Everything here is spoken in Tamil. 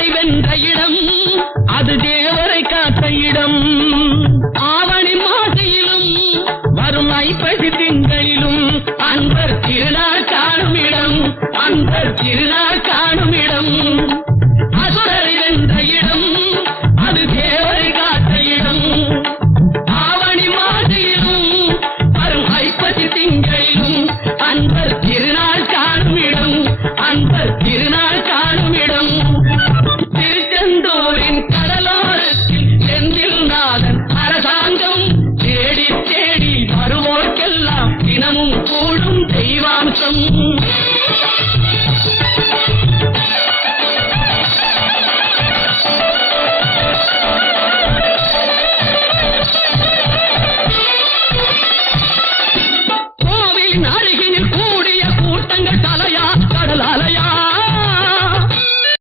தேவரை வென்ற இடம், அது தேவரை காத்த இடம். ஆவணி மாசையிலும் வரும் ஐப்பசி திங்களிலும் அன்பர் திருநாள் காணும் இடம், அன்பர் திருநாள் காணும்